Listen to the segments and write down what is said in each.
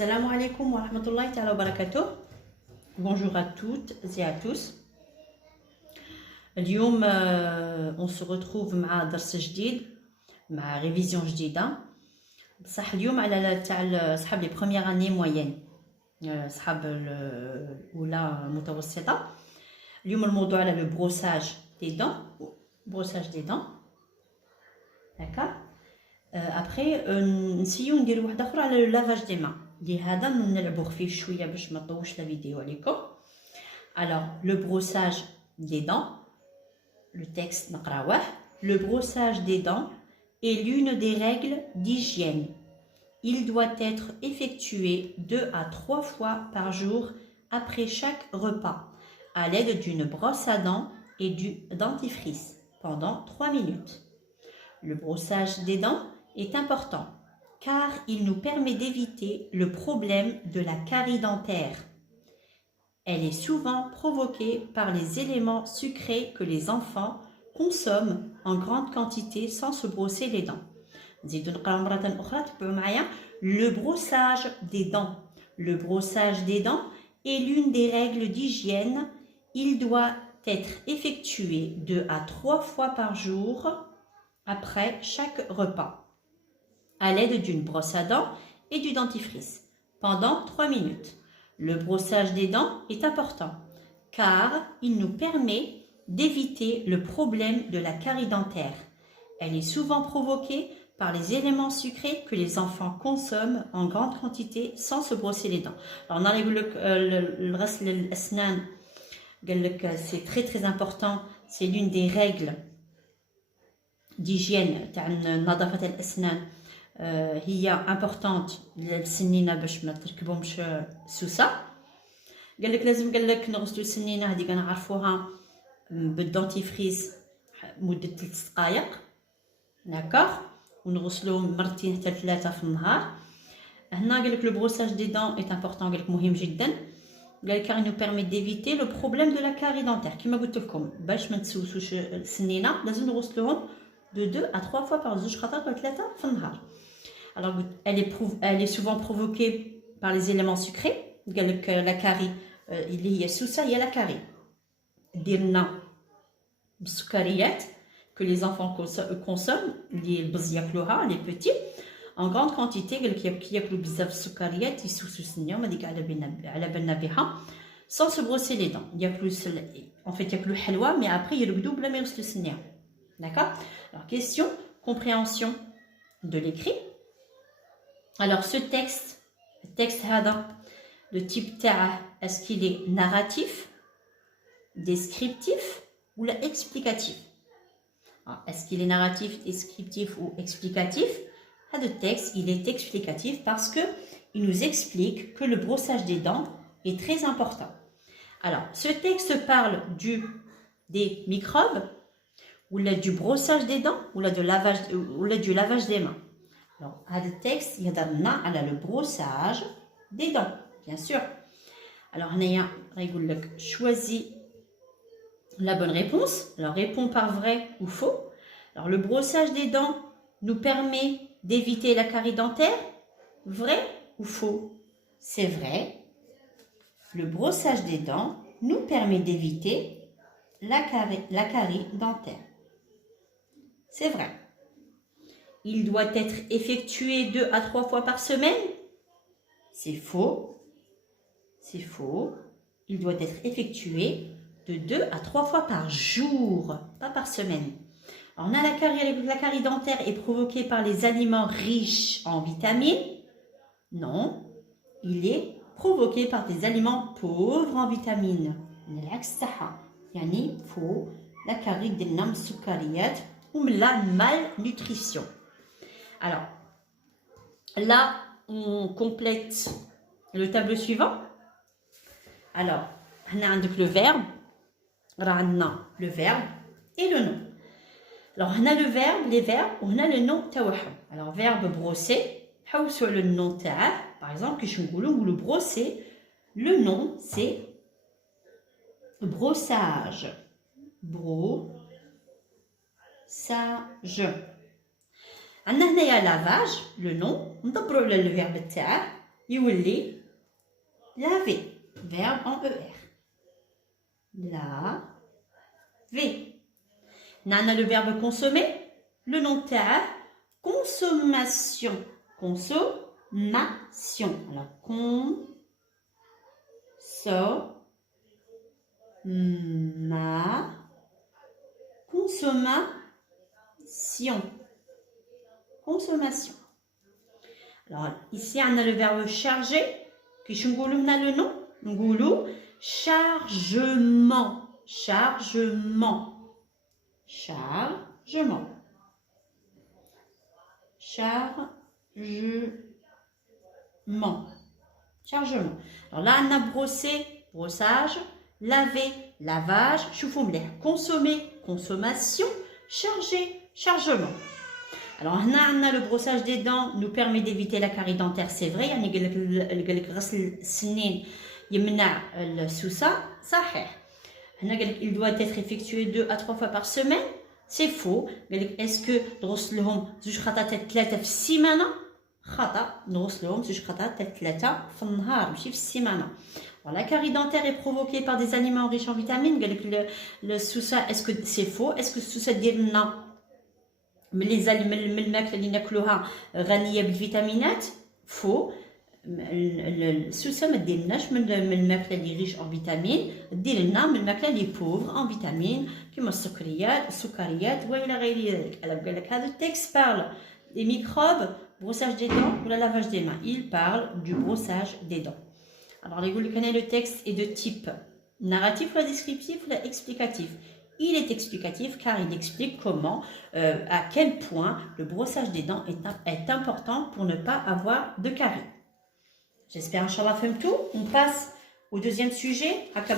Salam alaikum wa rahmatullahi ta'ala wa barakatuh. Bonjour à toutes et à tous. اليوم on se retrouve مع درس جديد مع ريفيزيون جديدة. بصح اليوم على تاع صحاب لي بروميير اني موين صحاب الاولى متوسطة. اليوم الموضوع على لو بروساج دي دون d'accord. Après نسيو نديرو واحدة أخرى على لو لافاج دي مان لهذا نلعبو خفيف شوية باش ما نطولش لا فيديو عليكم. Alors le brossage des dents, le texte نقراوه. Le brossage des dents est l'une des règles d'hygiène. Il doit être effectué 2 à 3 fois par jour après chaque repas à l'aide d'une brosse à dents et du dentifrice pendant 3 minutes. Le brossage des dents est important car il nous permet d'éviter le problème de la carie dentaire. Elle est souvent provoquée par les éléments sucrés que les enfants consomment en grande quantité sans se brosser les dents. Le brossage des dents. Le brossage des dents est l'une des règles d'hygiène. Il doit être effectué 2 à 3 fois par jour après chaque repas à l'aide d'une brosse à dents et du dentifrice pendant 3 minutes. Le brossage des dents est important car il nous permet d'éviter le problème de la carie dentaire. Elle est souvent provoquée par les éléments sucrés que les enfants consomment en grande quantité sans se brosser les dents. Alors, on a le ghasl al-asnan, c'est très important, c'est l'une des règles d'hygiène تاع نظافة الأسنان. هي importante للسنينة باش ما تركبهمش سوسة. قال لك لازم نغسلو السنينة هذه كنعرفوها بالدونتيفريس مدة 3 دقائق داكوغ ونغسلوهم مرتين حتى 3 في النهار. هنا قال لك لو بروساج دي دون est important قال لك مهم جدا. قال لك il nous permet d'éviter le problème de la carie dentaire. كما قلت لكم باش ما تسوسوش السنينة لازم نغسلوهم de 2 à 3 fois par jour, 3 في النهار. Alors, elle est souvent provoquée par les éléments sucrés. La carie, il y a sous ça, il y a la carie. Dirna sucariat que les enfants consomment, les petits, en grande quantité. Sans se brosser les dents. Il y a plus, en fait, il y a plus le halwa, mais après, il y a le double mais d'accord. Alors, question, compréhension de l'écrit. Alors, ce texte le type ta'a, est-ce qu'il est narratif, descriptif ou explicatif? Est-ce qu'il est narratif, descriptif ou explicatif? Le texte, il est explicatif parce que il nous explique que le brossage des dents est très important. Alors, ce texte parle des microbes, ou du brossage des dents, ou du lavage des mains. Alors, à le texte, il y a le brossage des dents, bien sûr. Alors, on a choisi la bonne réponse. Alors, réponds par vrai ou faux. Alors, le brossage des dents nous permet d'éviter la carie dentaire. Vrai ou faux? C'est vrai. Le brossage des dents nous permet d'éviter la carie dentaire. C'est vrai. Il doit être effectué 2 à 3 fois par semaine. C'est faux. C'est faux. Il doit être effectué de 2 à 3 fois par jour, pas par semaine. Alors, on a la carie dentaire est provoquée par les aliments riches en vitamines. Non. Il est provoqué par des aliments pauvres en vitamines. Yani, faux. La carie des nam sucariat ou la malnutrition. Alors, là, on complète le tableau suivant. Alors, on a le verbe, le verbe et le nom. Alors, on a le verbe, les verbes, on a le nom tawahum. Alors, verbe brosser, sur le nom ta'ah, par exemple, ou le brosser, le nom c'est brossage. Sage. On a lavage, le nom, on a le verbe تاعه يولي laver, verbe en ER. Laver. Nana le verbe consommer, le nom تاعه consommation. Consommation. Alors consommation. Consommation. Alors ici on a le verbe charger. Qui on a le nom? On chargement. Chargement. Chargement. Chargement. Chargement. Alors là, on a brossé, brossage, laver, lavage, consommer, consommation, charger, chargement. Alors, on a le brossage des dents nous permet d'éviter la carie dentaire, c'est vrai. Il doit être effectué 2 à 3 fois par semaine. C'est faux. Est-ce que نغسلهم 2 خطات 3 في السيمانة؟ خطأ. نغسلهم 2 خطات 3 في النهار ماشي في السيمانة. La carie dentaire est provoquée par des aliments riches en vitamines. Le sousa, est-ce que c'est faux? Est-ce que le sousa ديالنا من الماكله اللي ناكلوها غنيه بالفيتامينات؟ فو. السوسه ما ديرناش من الماكله اللي ريش ان فيتامين، دير لنا من الماكله اللي بوفر ان فيتامين كيما السكريات والى غير ذلك. قال لك هذا التكست parle des microbes, brossage des dents ou la lavage des mains. Il parle du brossage des dents. Alors يقول لك هنا le texte est de type narratif ou descriptif ou explicatif. Il est explicatif car il explique comment, à quel point le brossage des dents est important pour ne pas avoir de caries. J'espère Inch'Allah tout. On passe au deuxième sujet. Alors,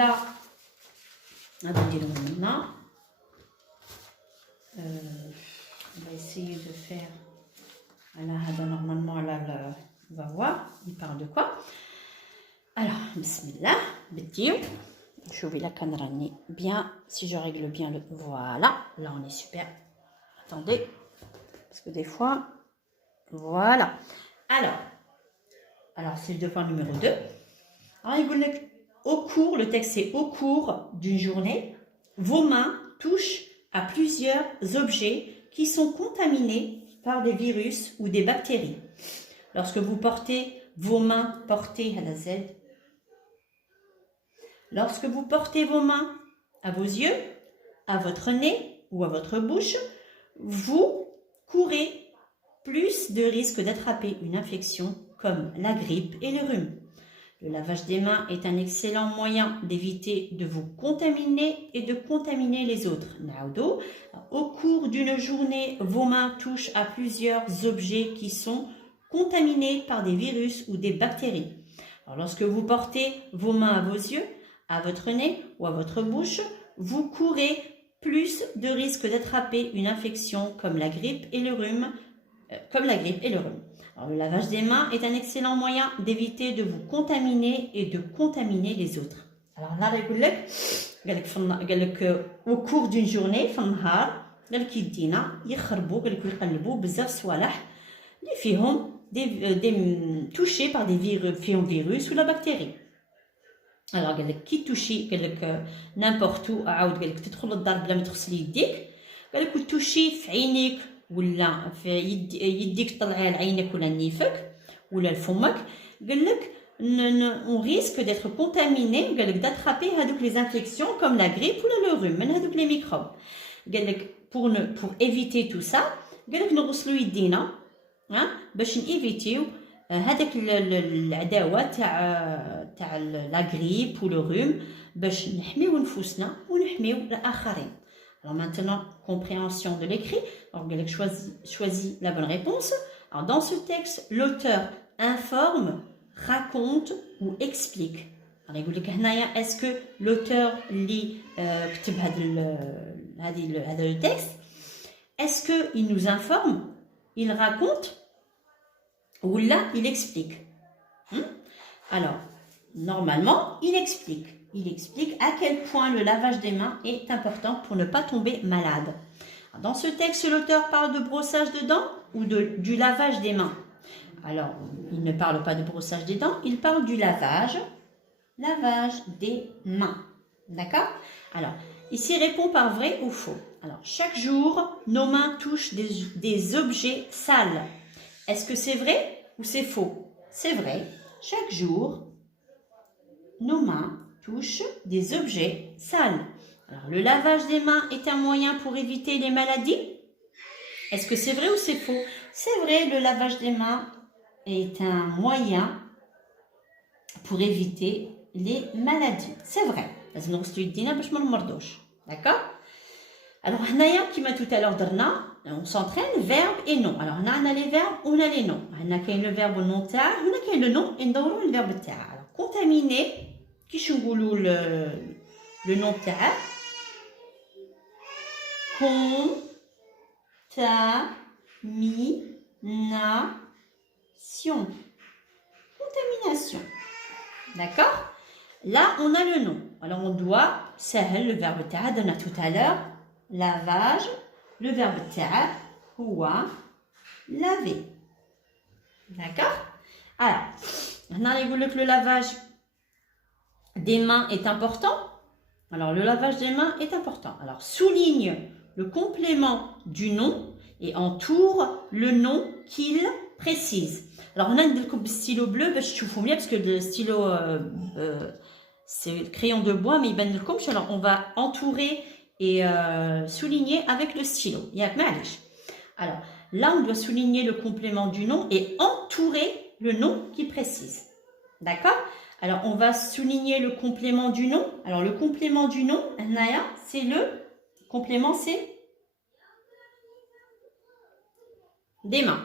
là, on va essayer de faire. Normalement, là, on va voir. Il parle de quoi? Alors, bismillah, biddiou. Je vais la caméra bien. Si je règle bien le. Voilà, là on est super. Attendez, parce que des fois. Voilà. Alors c'est le devoir numéro 2. Alors, au cours, le texte c'est au cours d'une journée, vos mains touchent à plusieurs objets qui sont contaminés par des virus ou des bactéries. Lorsque vous portez vos mains, portez à la Z. Lorsque vous portez vos mains à vos yeux, à votre nez ou à votre bouche, vous courez plus de risques d'attraper une infection comme la grippe et le rhume. Le lavage des mains est un excellent moyen d'éviter de vous contaminer et de contaminer les autres. Au cours d'une journée, vos mains touchent à plusieurs objets qui sont contaminés par des virus ou des bactéries. Alors, lorsque vous portez vos mains à vos yeux, à votre nez ou à votre bouche, vous courez plus de risques d'attraper une infection comme la grippe et le rhume. Alors, le lavage des mains est un excellent moyen d'éviter de vous contaminer et de contaminer les autres. Alors là, au cours d'une journée, touchés par des virus ou la bactérie. Alors qui toucher n'importe où تدخل للدار بلا ما تغسلي يديك قالك وتوشي في عينيك ولا في يديك طلعيها لعينك ولا نيفك ولا لفمك قالك on risque d'être contaminé قالك d'attraper هذوك les infections comme la grippe ou le rhume من هذوك les microbes قالك pour éviter tout ça قالك نغسلوا يدينا باش نيفيتيو هذاك العداوه تاع لا غريب و لو روم باش نحميو نفوسنا ونحميو الاخرين. Alors maintenant, compréhension de l'écrit. Alors Galek choisit la bonne réponse. Alors dans ce texte, l'auteur informe, raconte ou explique. Alors يقول لك هنايا est-ce que l'auteur اللي كتب هذا le texte, est-ce que il nous informe, il raconte ou là il explique? Alors normalement il explique à quel point le lavage des mains est important pour ne pas tomber malade. Dans ce texte, l'auteur parle de brossage de dents ou du lavage des mains. Alors, il ne parle pas de brossage des dents, il parle du lavage des mains. D'accord? Alors, ici, répond par vrai ou faux. Alors, chaque jour, nos mains touchent des objets sales. Est-ce que c'est vrai ou c'est faux? C'est vrai. Chaque jour, nos mains touchent des objets sales. Alors, le lavage des mains est un moyen pour éviter les maladies. Est-ce que c'est vrai ou c'est faux? C'est vrai, le lavage des mains est un moyen pour éviter les maladies. C'est vrai. D'accord? Alors, comme tout à l'heure, on s'entraîne verbe et nom. Alors, on a les verbes, on a les noms. On a le verbe nom تاع, on a le nom et on a le verbe تاع. Alors, contaminer, qui chougolou le nom تاع. Contamination. Contamination. D'accord? Là, on a le nom. Alors, on doit, sahel, le verbe تاع, on a tout à l'heure, lavage, le verbe تاع, هو, laver. D'accord? Alors, on a dit que le lavage des mains est important. Alors, le lavage des mains est important. Alors, souligne le complément du nom et entoure le nom qu'il précise. Alors, on a un stylo bleu, parce que le stylo, c'est le crayon de bois, mais il va nous. Alors, on va entourer et souligner avec le stylo. Alors, là, on doit souligner le complément du nom et entourer le nom qui précise. D'accord? Alors, on va souligner le complément du nom. Alors, le complément du nom, c'est le complément, c'est des mains.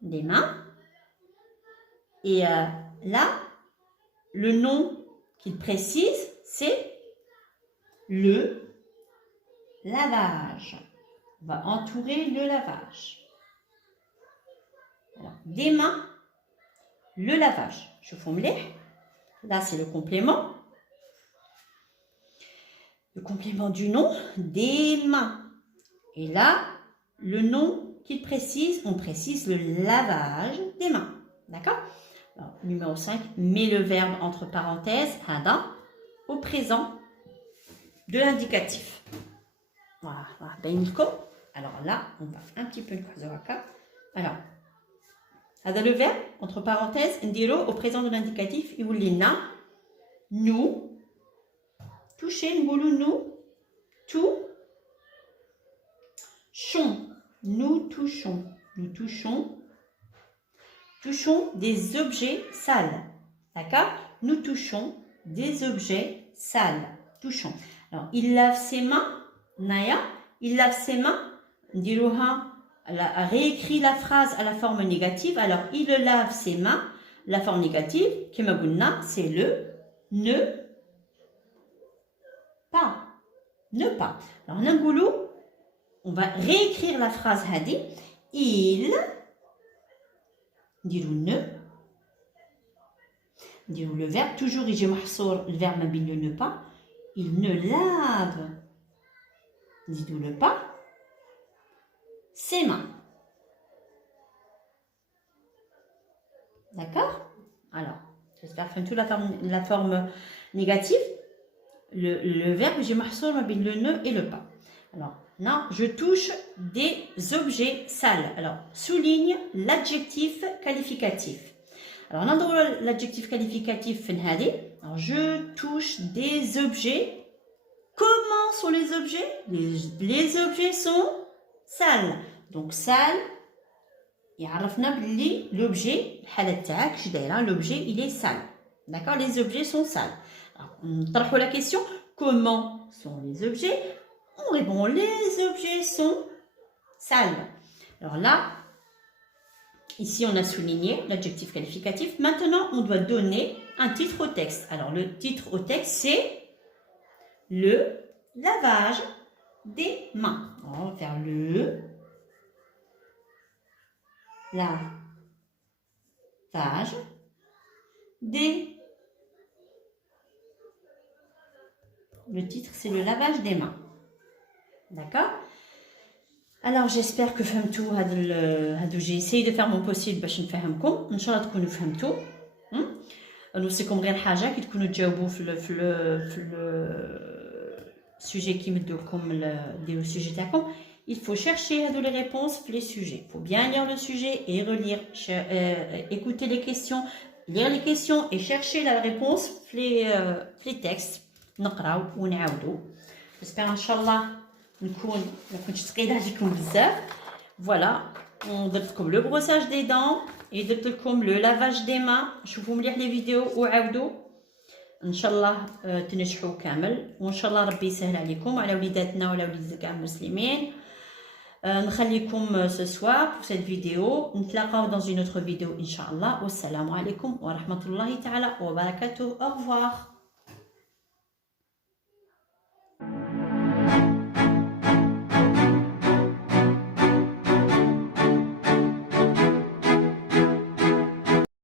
Des mains. Et là, le nom qu'il précise, c'est le lavage. On va entourer le lavage. Alors, des mains, le lavage. Je formule. Là, c'est le complément. Le complément du nom, des mains. Et là, le nom qu'il précise, on précise le lavage des mains. D'accord? Alors, numéro 5, mets le verbe entre parenthèses, hada, au présent de l'indicatif. Voilà, alors là, on va un petit peu le alors, hada le verbe, entre parenthèses, ndiro au présent de l'indicatif, il dit na, nous, toucher, nous, tout, chon, nous touchons des objets sales. D'accord? Nous touchons des objets sales. Touchons. Alors, il lave ses mains. Naya, il lave ses mains. Ndirouha a réécrit la phrase à la forme négative. Alors, il lave ses mains. La forme négative, Kemaguna, c'est le ne pas. Ne pas. Alors, Nangoulou, on va réécrire la phrase hadi. Il dirou ne. Dirou le verbe. Toujours, il le verbe mabine le ne pas. Il ne lave. Dis-nous le pas. Ses mains. D'accord? Alors, j'espère que tout la forme négative. Le verbe, j'ai mahsour mabine le ne et le pas. Alors, non, je touche des objets sales. Alors, souligne l'adjectif qualificatif. Alors, on a l'adjectif qualificatif, alors, je touche des objets. Comment sont les objets? Les objets sont sales. Donc, sale, l'objet, l'objet, il est sale. D'accord? Les objets sont sales. Alors, on trouve la question, comment sont les objets? On répond, les objets sont sales. Alors là, ici, on a souligné l'adjectif qualificatif. Maintenant, on doit donner un titre au texte. Alors, le titre au texte, c'est le lavage des mains. Alors, on va faire le lavage des. Le titre, c'est le lavage des mains. d'accord. Alors j'espère que فهمتوا هادو j'ai essayé de faire mon possible باش نفهمكم ان شاء الله تكونوا فهمتوا. نوصيكم غير حاجه كي تكونوا تجاوبوا في السوجي كي مدوا لكم ديروا السوجي تاعكم. Il faut chercher les réponses pour les sujets. Il faut bien lire le sujet et relire, écouter les questions, lire les questions et chercher la réponse pour les textes. نقراو ونعاودوا. J'espère ان شاء الله نكون ما كنتش ثقيله عليكم بزاف. Voilà, درت لكم le brossage des dents et درت لكم le lavage des mains. شوفوا مليح لي فيديو وعاودوا. ان شاء الله تنجحوا كامل وان شاء الله ربي يسهل عليكم وعلى وليداتنا وعلى وليدات كاع المسلمين. نخليكم ce soir pour cette vidéo. نتلاقاو dans une autre vidéo ان شاء الله. والسلام عليكم ورحمه الله تعالى وبركاته. Au revoir.